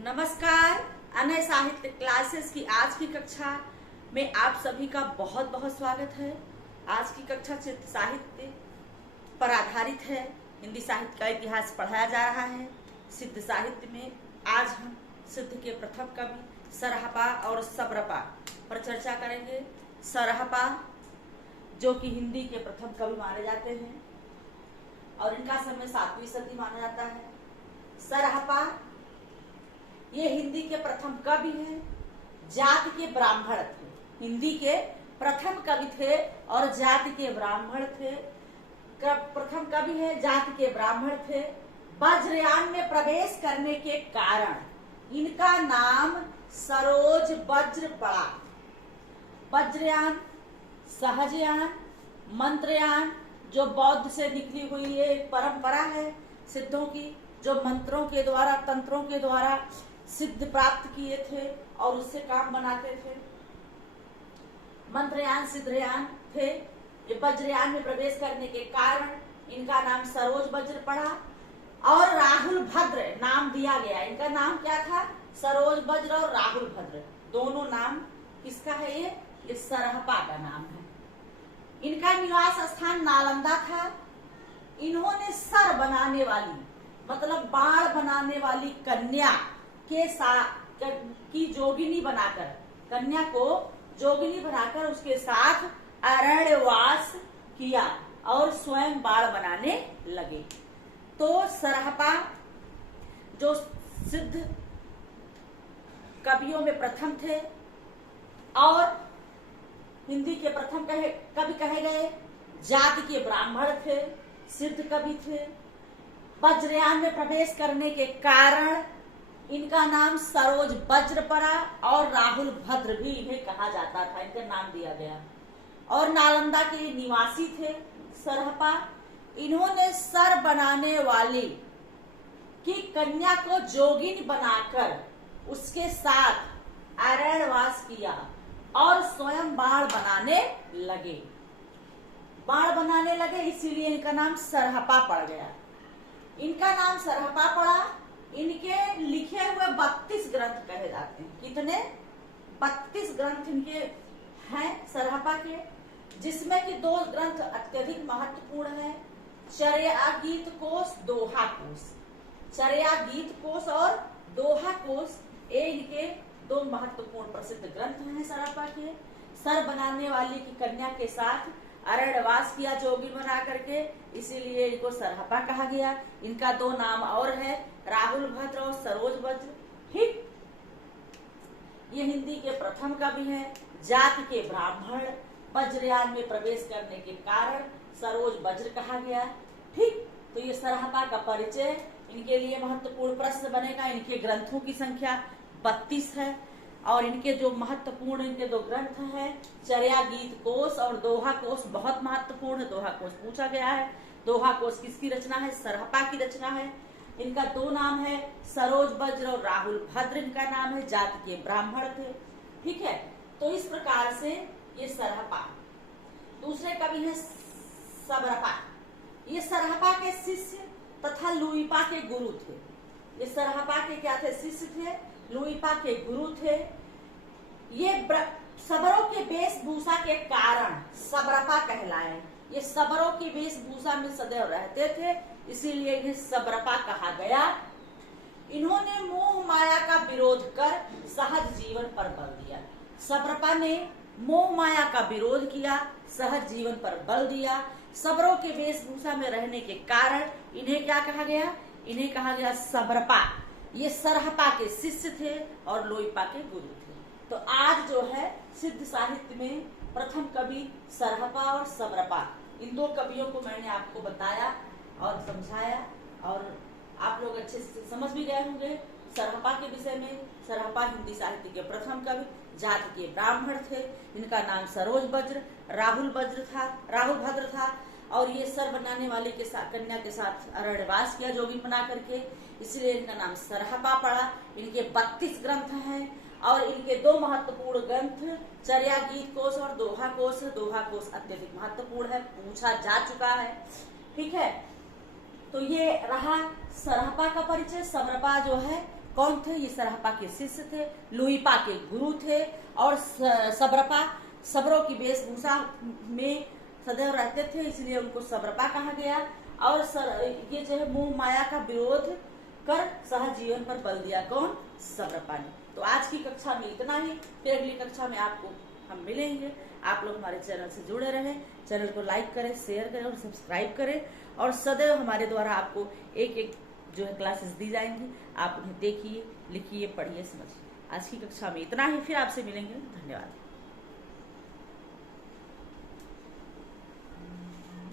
नमस्कार। अनय साहित्य क्लासेस की आज की कक्षा में आप सभी का बहुत बहुत स्वागत है। आज की कक्षा सिद्ध साहित्य पर आधारित है। हिंदी साहित्य का इतिहास पढ़ाया जा रहा है। सिद्ध साहित्य में आज हम सिद्ध के प्रथम कवि सरहपा और सबरपा पर चर्चा करेंगे। सरहपा जो कि हिंदी के प्रथम कवि माने जाते हैं और इनका समय 7वीं सदी माना जाता है। सरहपा ये हिंदी के प्रथम कवि हैं। जाति के ब्राह्मण थे, हिंदी के प्रथम कवि थे और जाति के ब्राह्मण थे। प्रथम कवि है, जाति के ब्राह्मण थे। वज्रयान में प्रवेश करने के कारण इनका नाम सरोज वज्र पड़ा। वज्रयान, सहजयान, मंत्रयान जो बौद्ध से निकली हुई ये एक परंपरा है सिद्धों की, जो मंत्रों के द्वारा, तंत्रों के द्वारा सिद्ध प्राप्त किए थे और उससे काम बनाते थे। मंत्रयान, सिद्धयान थे। ये वज्रयान में प्रवेश करने के कारण इनका नाम सरोज वज्र पड़ा और राहुल भद्र नाम दिया गया। इनका नाम क्या था? सरोज वज्र और राहुल भद्र, दोनों नाम किसका है? ये सरहपा का नाम है। इनका निवास स्थान नालंदा था। इन्होंने सर बनाने वाली, मतलब बाण बनाने वाली कन्या के साथ की जोगिनी बनाकर, कन्या को जोगिनी बनाकर उसके साथ अरण्यवास किया और स्वयं बाण बनाने लगे। तो सरहपा जो सिद्ध कवियों में प्रथम थे और हिंदी के प्रथम कवि कहे गए। जाति के ब्राह्मण थे, सिद्ध कवि थे। वज्रयान में प्रवेश करने के कारण इनका नाम सरोज वज्र पड़ा और राहुल भद्र भी इन्हें कहा जाता था, इनका नाम दिया गया। और नालंदा के निवासी थे सरहपा। इन्होंने सर बनाने वाली की कन्या को जोगिन बनाकर उसके साथ अरण्यवास किया और स्वयं बाण बनाने लगे। बाण बनाने लगे, इसीलिए इनका नाम सरहपा पड़ गया। इनका नाम सरहपा पड़ा। इनके लिखे हुए 32 ग्रंथ कहे जाते हैं। कितने? 32 ग्रंथ इनके हैं सरहपा के, जिसमें कि 2 ग्रंथ अत्यधिक महत्वपूर्ण है। चर्या गीत कोश, दोहा कोश। चर्या गीत कोश और दोहा कोश ये इनके 2 महत्वपूर्ण प्रसिद्ध ग्रंथ हैं सरहपा के। सर बनाने वाली की कन्या के साथ अरण्यवास किया जोगिन बना करके, इसीलिए इनको सरहपा कहा गया। इनका 2 नाम और है, राहुल भद्र और सरोज वज्र। ठीक, ये हिंदी के प्रथम कवि हैं। जाति के ब्राह्मण, वज्रयान में प्रवेश करने के कारण सरोज वज्र कहा गया। ठीक, तो ये सरहपा का परिचय। इनके लिए महत्वपूर्ण प्रश्न बनेगा। इनके ग्रंथों की संख्या 32 है और इनके जो महत्वपूर्ण इनके 2 ग्रंथ हैं, चर्या गीत कोश और दोहा कोश बहुत महत्वपूर्ण है। दोहा कोश पूछा गया है। दोहा कोश किसकी रचना है? सरहपा की रचना है। इनका 2 नाम है, सरोज वज्र और राहुल भद्र इनका नाम है। जाति के ब्राह्मण थे। ठीक है, तो इस प्रकार से ये सरहपा। दूसरे कवि है सबरपा। ये सरहपा के शिष्य तथा लुइपा के गुरु थे। ये सरहपा के क्या थे? शिष्य थे, लुइपा के गुरु थे। ये सबरों के वेशभूषा के कारण सबरपा कहलाए। ये सबरों की वेशभूषा में सदैव रहते थे, इसीलिए इन्हें सबरपा कहा गया। इन्होंने मोह माया का विरोध कर सहज जीवन पर बल दिया। सबरपा ने मोह माया का विरोध किया, सहज जीवन पर बल दिया। सबरों के वेशभूषा में रहने के कारण इन्हें क्या कहा गया? इन्हें कहा गया सबरपा। ये सरहपा के शिष्य थे और लोइपा के गुरु थे। तो आज जो है सिद्ध साहित्य में प्रथम कवि सरहपा और सबरपा, इन 2 कवियों को मैंने आपको बताया और समझाया और आप लोग अच्छे से समझ भी गए होंगे सरहपा के विषय में। सरहपा हिंदी साहित्य के प्रथम कवि, जाति के ब्राह्मण थे। इनका नाम सरोज वज्र, राहुल भद्र था और ये सर बनाने वाले के साथ, कन्या के साथ अरण्यवास किया जोगिन बना करके, इसलिए इनका नाम सरहपा पड़ा। इनके 32 ग्रंथ हैं और इनके 2 महत्वपूर्ण ग्रंथ चर्या गीत कोश और दोहा कोश। दोहा कोश अत्यधिक महत्वपूर्ण है, पूछा जा चुका है। ठीक है, तो ये रहा सरहपा का परिचय। सबरपा जो है कौन थे? ये सरहपा के शिष्य थे, लुईपा के गुरु थे और सबरपा सबरों की वेशभूषा में सदैव रहते थे, इसलिए उनको सबरपा कहा गया। और ये जो है मोह माया का विरोध कर सहजीवन पर बल दिया, कौन? सबरपा ने। तो आज की कक्षा में इतना ही, फिर अगली कक्षा में आपको हम मिलेंगे। आप लोग हमारे चैनल से जुड़े रहें, चैनल को लाइक करें, शेयर करें और सब्सक्राइब करें, और सदैव हमारे द्वारा आपको एक एक जो है क्लासेस दी जाएंगी, आप उन्हें देखिए, लिखिए, पढ़िए, समझिए। आज की कक्षा में इतना ही, फिर आपसे मिलेंगे। धन्यवाद।